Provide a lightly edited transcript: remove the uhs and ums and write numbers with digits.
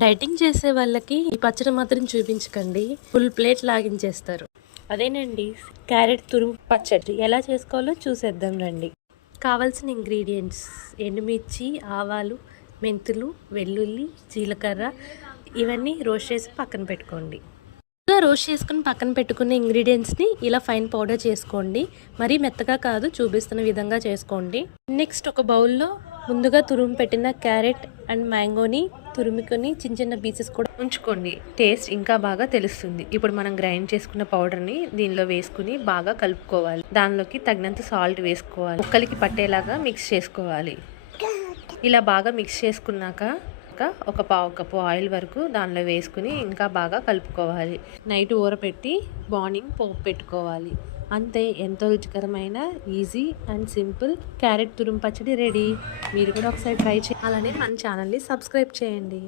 Dieting చేసే వాళ్ళకి ఈ పచ్చడి మాత్రం చూపించకండి, ఫుల్ ప్లేట్ లాగించేస్తారు. అదేనండి క్యారెట్ తురుము పచ్చడి ఎలా చేసుకోవాలో చూసేద్దాం రండి. కావాల్సిన ఇంగ్రీడియంట్స్: ఎండుమిర్చి, ఆవాలు, మెంతులు, వెల్లుల్లి, జీలకర్ర. ఇవన్నీ రోస్ట్ చేసి పక్కన పెట్టుకోండి. ఇలా రోస్ట్ చేసుకుని పక్కన పెట్టుకున్న ఇంగ్రీడియంట్స్ని ఇలా ఫైన్ పౌడర్ చేసుకోండి. మరీ మెత్తగా కాదు, చూపిస్తున్న విధంగా చేసుకోండి. నెక్స్ట్ ఒక బౌల్లో ముందుగా తురుము పెట్టిన క్యారెట్ అండ్ మ్యాంగోని తురుముకొని చిన్న చిన్న పీసెస్ కూడా ఉంచుకోండి. టేస్ట్ ఇంకా బాగా తెలుస్తుంది. ఇప్పుడు మనం గ్రైండ్ చేసుకున్న పౌడర్ని దీనిలో వేసుకుని బాగా కలుపుకోవాలి. దానిలోకి తగినంత సాల్ట్ వేసుకోవాలి. ముక్కలకి పట్టేలాగా మిక్స్ చేసుకోవాలి. ఇలా బాగా మిక్స్ చేసుకున్నాక ఒక పావు కప్పు ఆయిల్ వరకు దానిలో వేసుకుని ఇంకా బాగా కలుపుకోవాలి. నైట్ ఊరపెట్టి మార్నింగ్ పోపు పెట్టుకోవాలి. అంతే, ఎంతో రుచికరమైన ఈజీ అండ్ సింపుల్ క్యారెట్ తురుము పచ్చడి రెడీ. మీరు కూడా ఒకసారి ట్రై చేయాలి. అలానే మన ఛానల్ని సబ్స్క్రైబ్ చేయండి.